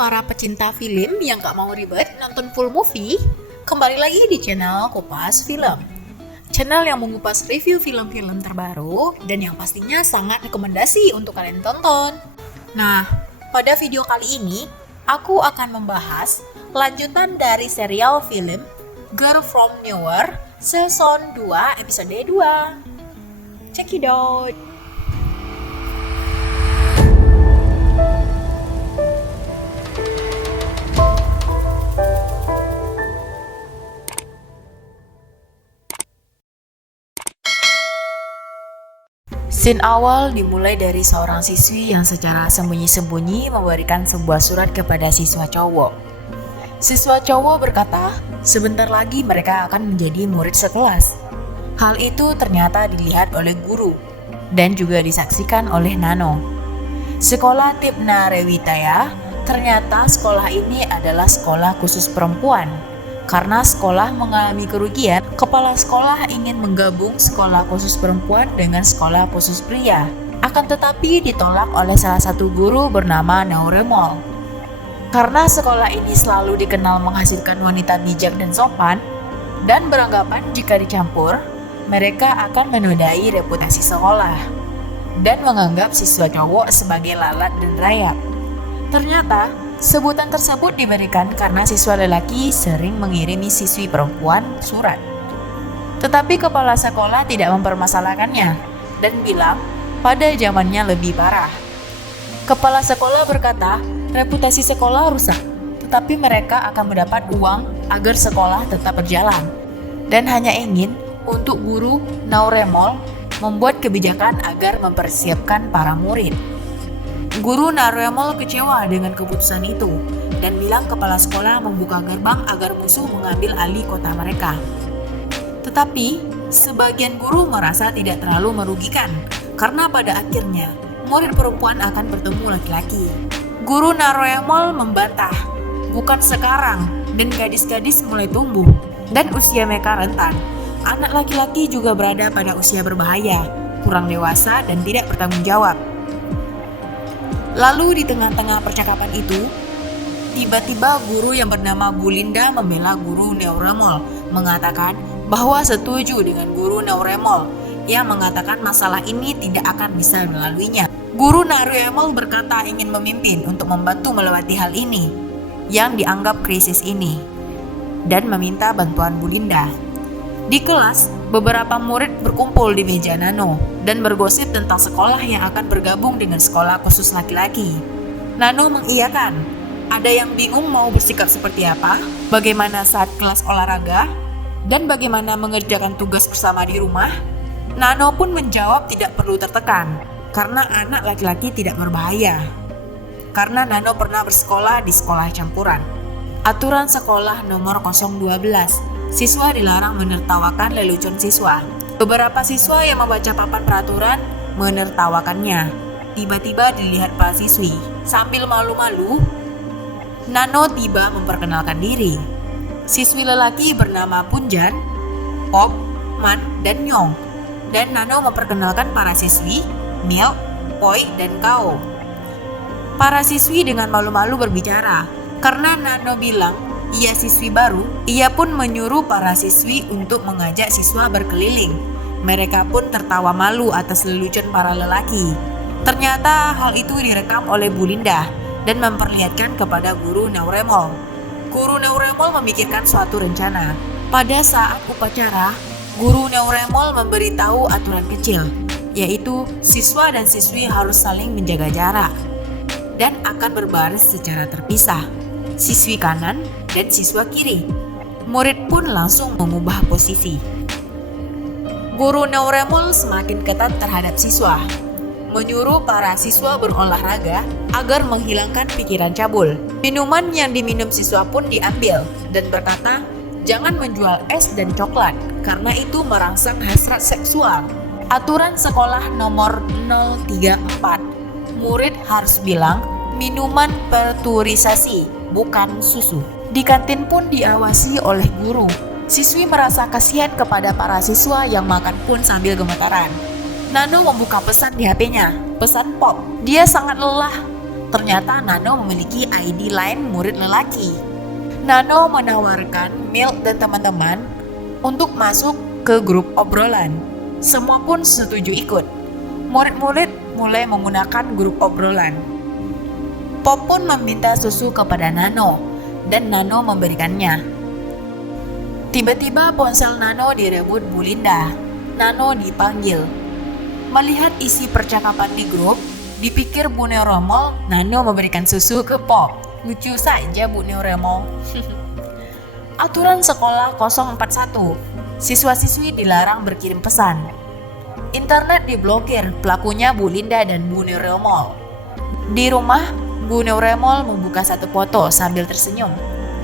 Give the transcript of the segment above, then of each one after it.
para pecinta film yang gak mau ribet nonton full movie, kembali lagi di channel Kupas Film. Channel yang mengupas review film-film terbaru dan yang pastinya sangat rekomendasi untuk kalian tonton. Nah, pada video kali ini, aku akan membahas lanjutan dari serial film Girl From Nowhere Season 2 episode 2. Check it out! Scene awal dimulai dari seorang siswi yang secara sembunyi-sembunyi memberikan sebuah surat kepada siswa cowok. Siswa cowok berkata, sebentar lagi mereka akan menjadi murid sekelas. Hal itu ternyata dilihat oleh guru dan juga disaksikan oleh Nano. Sekolah Tipna Rewitaya, ternyata sekolah ini adalah sekolah khusus perempuan. Karena sekolah mengalami kerugian, kepala sekolah ingin menggabung sekolah khusus perempuan dengan sekolah khusus pria. Akan tetapi ditolak oleh salah satu guru bernama Nauremol. Karena sekolah ini selalu dikenal menghasilkan wanita bijak dan sopan, dan beranggapan jika dicampur, mereka akan menodai reputasi sekolah, dan menganggap siswa cowok sebagai lalat dan rayap. Ternyata, sebutan tersebut diberikan karena siswa lelaki sering mengirimi siswi perempuan surat. Tetapi kepala sekolah tidak mempermasalahkannya dan bilang pada zamannya lebih parah. Kepala sekolah berkata, reputasi sekolah rusak, tetapi mereka akan mendapat uang agar sekolah tetap berjalan. Dan hanya ingin untuk guru Nauremol membuat kebijakan agar mempersiapkan para murid. Guru Nauremol kecewa dengan keputusan itu dan bilang kepala sekolah membuka gerbang agar musuh mengambil alih kota mereka. Tetapi, sebagian guru merasa tidak terlalu merugikan karena pada akhirnya murid perempuan akan bertemu laki-laki. Guru Nauremol membantah, bukan sekarang dan gadis-gadis mulai tumbuh dan usia mereka rentan. Anak laki-laki juga berada pada usia berbahaya, kurang dewasa dan tidak bertanggung jawab. Lalu di tengah-tengah percakapan itu, tiba-tiba guru yang bernama Bulinda membela guru Nauremol, mengatakan bahwa setuju dengan guru Nauremol yang mengatakan masalah ini tidak akan bisa melaluinya. Guru Nauremol berkata ingin memimpin untuk membantu melewati hal ini yang dianggap krisis ini dan meminta bantuan Bulinda. Di kelas, beberapa murid berkumpul di meja Nano dan bergosip tentang sekolah yang akan bergabung dengan sekolah khusus laki-laki. Nano mengiyakan. Ada yang bingung mau bersikap seperti apa, bagaimana saat kelas olahraga, dan bagaimana mengerjakan tugas bersama di rumah. Nano pun menjawab tidak perlu tertekan, karena anak laki-laki tidak berbahaya. Karena Nano pernah bersekolah di sekolah campuran. Aturan sekolah nomor 012. Siswa dilarang menertawakan lelucon siswa. Beberapa siswa yang membaca papan peraturan menertawakannya. Tiba-tiba dilihat para siswi. Sambil malu-malu, Nano tiba memperkenalkan diri. Siswi lelaki bernama Punjan, Pop, Man, dan Nyong. Dan Nano memperkenalkan para siswi, Milk, Poi, dan Kao. Para siswi dengan malu-malu berbicara. Karena Nano bilang ia siswi baru, ia pun menyuruh para siswi untuk mengajak siswa berkeliling. Mereka pun tertawa malu atas lelucon para lelaki. Ternyata hal itu direkam oleh Bulinda dan memperlihatkan kepada guru Nauremol. Guru Nauremol memikirkan suatu rencana. Pada saat upacara, guru Nauremol memberitahu aturan kecil, yaitu siswa dan siswi harus saling menjaga jarak dan akan berbaris secara terpisah. Siswi kanan dan siswa kiri. Murid pun langsung mengubah posisi. Guru Nauremol semakin ketat terhadap siswa, menyuruh para siswa berolahraga agar menghilangkan pikiran cabul. Minuman yang diminum siswa pun diambil dan berkata, jangan menjual es dan coklat karena itu merangsang hasrat seksual. Aturan sekolah nomor 034. Murid harus bilang minuman perturisasi, bukan susu. Di kantin pun diawasi oleh guru. Siswi merasa kasihan kepada para siswa yang makan pun sambil gemetaran. Nano membuka pesan di HP-nya, pesan Pop. Dia sangat lelah ternyata Nano memiliki ID lain murid lelaki. Nano menawarkan Milk dan teman-teman untuk masuk ke grup obrolan. Semua pun setuju ikut. Murid-murid mulai menggunakan grup obrolan. Pop pun meminta susu kepada Nano, dan Nano memberikannya. Tiba-tiba ponsel Nano direbut Bu Linda. Nano dipanggil. Melihat isi percakapan di grup, dipikir Bu Neuromol Nano memberikan susu ke Pop. Lucu saja Bu Neuromol. Aturan sekolah 041. Siswa-siswi dilarang berkirim pesan. Internet diblokir, pelakunya Bu Linda dan Bu Neuromol. Di rumah, Bu Neuromol membuka satu foto sambil tersenyum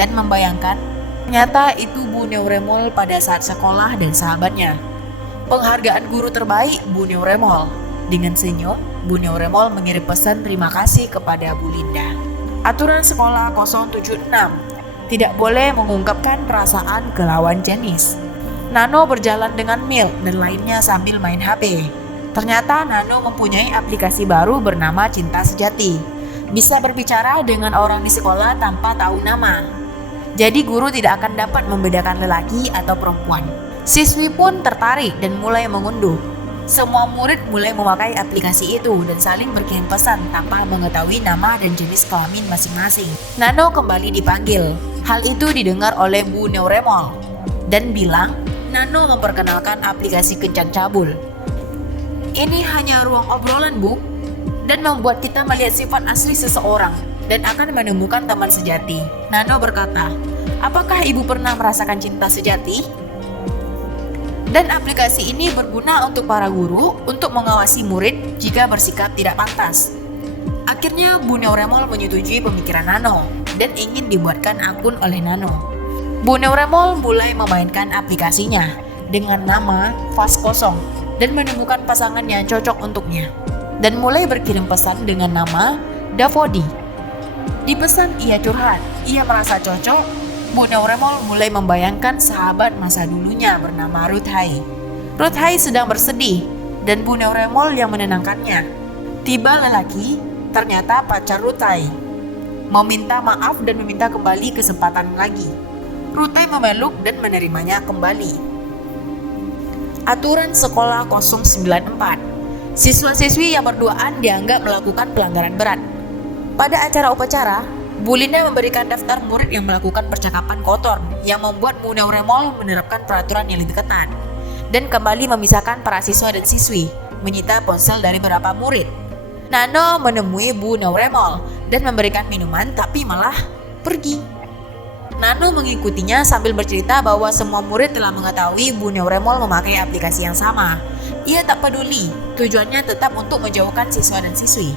dan membayangkan ternyata itu Bu Neuromol pada saat sekolah dan sahabatnya. Penghargaan guru terbaik Bu Neuromol. Dengan senyum, Bu Neuromol mengirim pesan terima kasih kepada Bu Linda. Aturan sekolah 076. Tidak boleh mengungkapkan perasaan ke lawan jenis. Nano berjalan dengan Milk dan lainnya sambil main HP. Ternyata Nano mempunyai aplikasi baru bernama Cinta Sejati. Bisa berbicara dengan orang di sekolah tanpa tahu nama. Jadi guru tidak akan dapat membedakan lelaki atau perempuan. Siswi pun tertarik dan mulai mengunduh. Semua murid mulai memakai aplikasi itu dan saling berkirim pesan tanpa mengetahui nama dan jenis kelamin masing-masing. Nano kembali dipanggil. Hal itu didengar oleh Bu Neuromol dan bilang Nano memperkenalkan aplikasi Kencan Cabul. Ini hanya ruang obrolan, Bu, dan membuat kita melihat sifat asli seseorang dan akan menemukan teman sejati. Nano berkata, apakah ibu pernah merasakan cinta sejati? Dan aplikasi ini berguna untuk para guru untuk mengawasi murid jika bersikap tidak pantas. Akhirnya Bu Neuromol menyetujui pemikiran Nano dan ingin dibuatkan akun oleh Nano. Bu Neuromol mulai memainkan aplikasinya dengan nama Fas Kosong dan menemukan pasangan yang cocok untuknya. Dan mulai berkirim pesan dengan nama Davodi. Di pesan ia curhat, ia merasa cocok. Bu Neuromol mulai membayangkan sahabat masa dulunya bernama Ruth Hai. Ruth Hai sedang bersedih dan Bu Neuromol yang menenangkannya. Tiba lelaki, ternyata pacar Ruth Hai. Meminta maaf dan meminta kembali kesempatan lagi. Ruth Hai memeluk dan menerimanya kembali. Aturan sekolah 094. Siswa-siswi yang berduaan dianggap melakukan pelanggaran berat. Pada acara upacara, Bu Linda memberikan daftar murid yang melakukan percakapan kotor yang membuat Bu Neuromol menerapkan peraturan yang lebih ketat dan kembali memisahkan para siswa dan siswi, menyita ponsel dari beberapa murid. Nano menemui Bu Neuromol dan memberikan minuman tapi malah pergi. Nano mengikutinya sambil bercerita bahwa semua murid telah mengetahui Bu Neuromol memakai aplikasi yang sama. Ia tak peduli, tujuannya tetap untuk menjauhkan siswa dan siswi.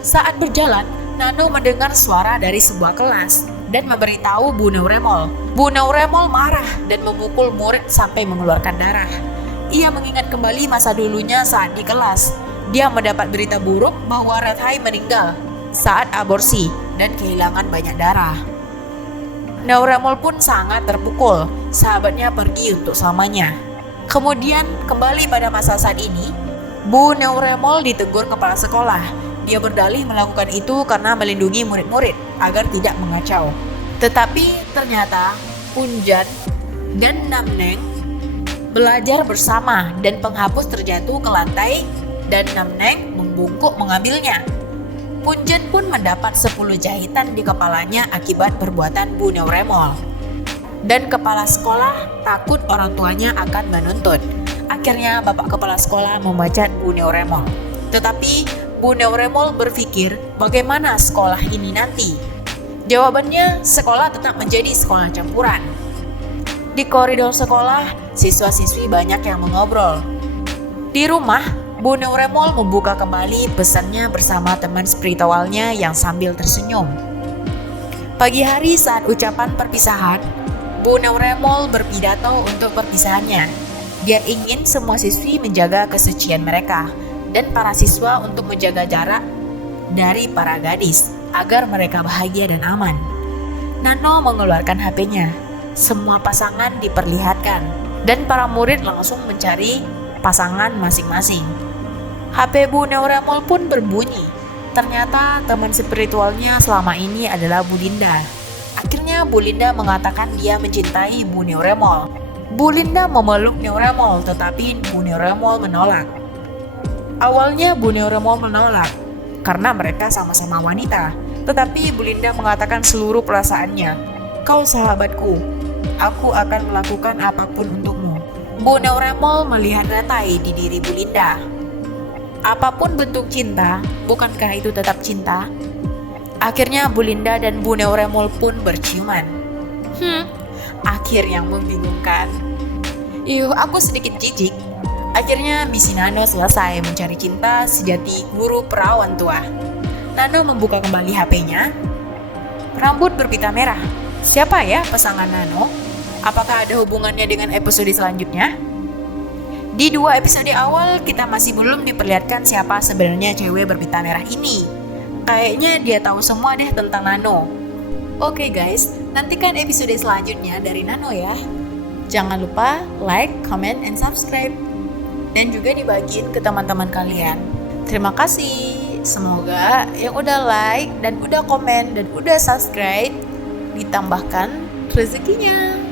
Saat berjalan, Nano mendengar suara dari sebuah kelas dan memberitahu Bu Neuromol. Bu Neuromol marah dan memukul murid sampai mengeluarkan darah. Ia mengingat kembali masa dulunya saat di kelas. Dia mendapat berita buruk bahwa Ruth Hai meninggal saat aborsi dan kehilangan banyak darah. Neuromol pun sangat terpukul. Sahabatnya pergi untuk selamanya. Kemudian kembali pada masa saat ini, Bu Neuromol ditegur kepala sekolah. Dia berdalih melakukan itu karena melindungi murid-murid agar tidak mengacau. Tetapi ternyata Punjan dan Namneng belajar bersama dan penghapus terjatuh ke lantai dan Namneng membungkuk mengambilnya. Punjan pun mendapat 10 jahitan di kepalanya akibat perbuatan Bu Neuromol. Dan kepala sekolah takut orang tuanya akan menuntut. Akhirnya bapak kepala sekolah memecat Bu Neuromol. Tetapi Bu Neuromol berpikir bagaimana sekolah ini nanti. Jawabannya, sekolah tetap menjadi sekolah campuran. Di koridor sekolah, siswa-siswi banyak yang mengobrol. Di rumah, Bu Neuromol membuka kembali pesannya bersama teman spiritualnya yang sambil tersenyum. Pagi hari saat ucapan perpisahan, Bu Neuromol berpidato untuk perpisahannya. Dia ingin semua siswi menjaga kesucian mereka dan para siswa untuk menjaga jarak dari para gadis agar mereka bahagia dan aman. Nano mengeluarkan HP-nya. Semua pasangan diperlihatkan dan para murid langsung mencari pasangan masing-masing. HP Bu Neuromol pun berbunyi. Ternyata teman spiritualnya selama ini adalah Bu Linda. Akhirnya Bu Linda mengatakan dia mencintai Bu Neuremol. Bu Linda memeluk Neuremol, tetapi Bu Neuremol menolak. Awalnya Bu Neuremol menolak karena mereka sama-sama wanita. Tetapi Bu Linda mengatakan seluruh perasaannya. Kau sahabatku, aku akan melakukan apapun untukmu. Bu Neuremol melihat ratai di diri Bu Linda. Apapun bentuk cinta, bukankah itu tetap cinta? Akhirnya Bu Linda dan Bu Neuremol pun berciuman. Akhir yang membingungkan. Aku sedikit jijik. Akhirnya misi Nano selesai mencari cinta sejati guru perawan tua. Nano membuka kembali HP-nya. Rambut berpita merah. Siapa ya pasangan Nano? Apakah ada hubungannya dengan episode selanjutnya? Di 2 episode awal kita masih belum diperlihatkan siapa sebenarnya cewek berpita merah ini. Kayaknya dia tahu semua deh tentang Nano. Oke guys, nantikan episode selanjutnya dari Nano ya. Jangan lupa like, comment, and subscribe. Dan juga dibagiin ke teman-teman kalian. Terima kasih. Semoga yang udah like dan udah komen dan udah subscribe ditambahkan rezekinya.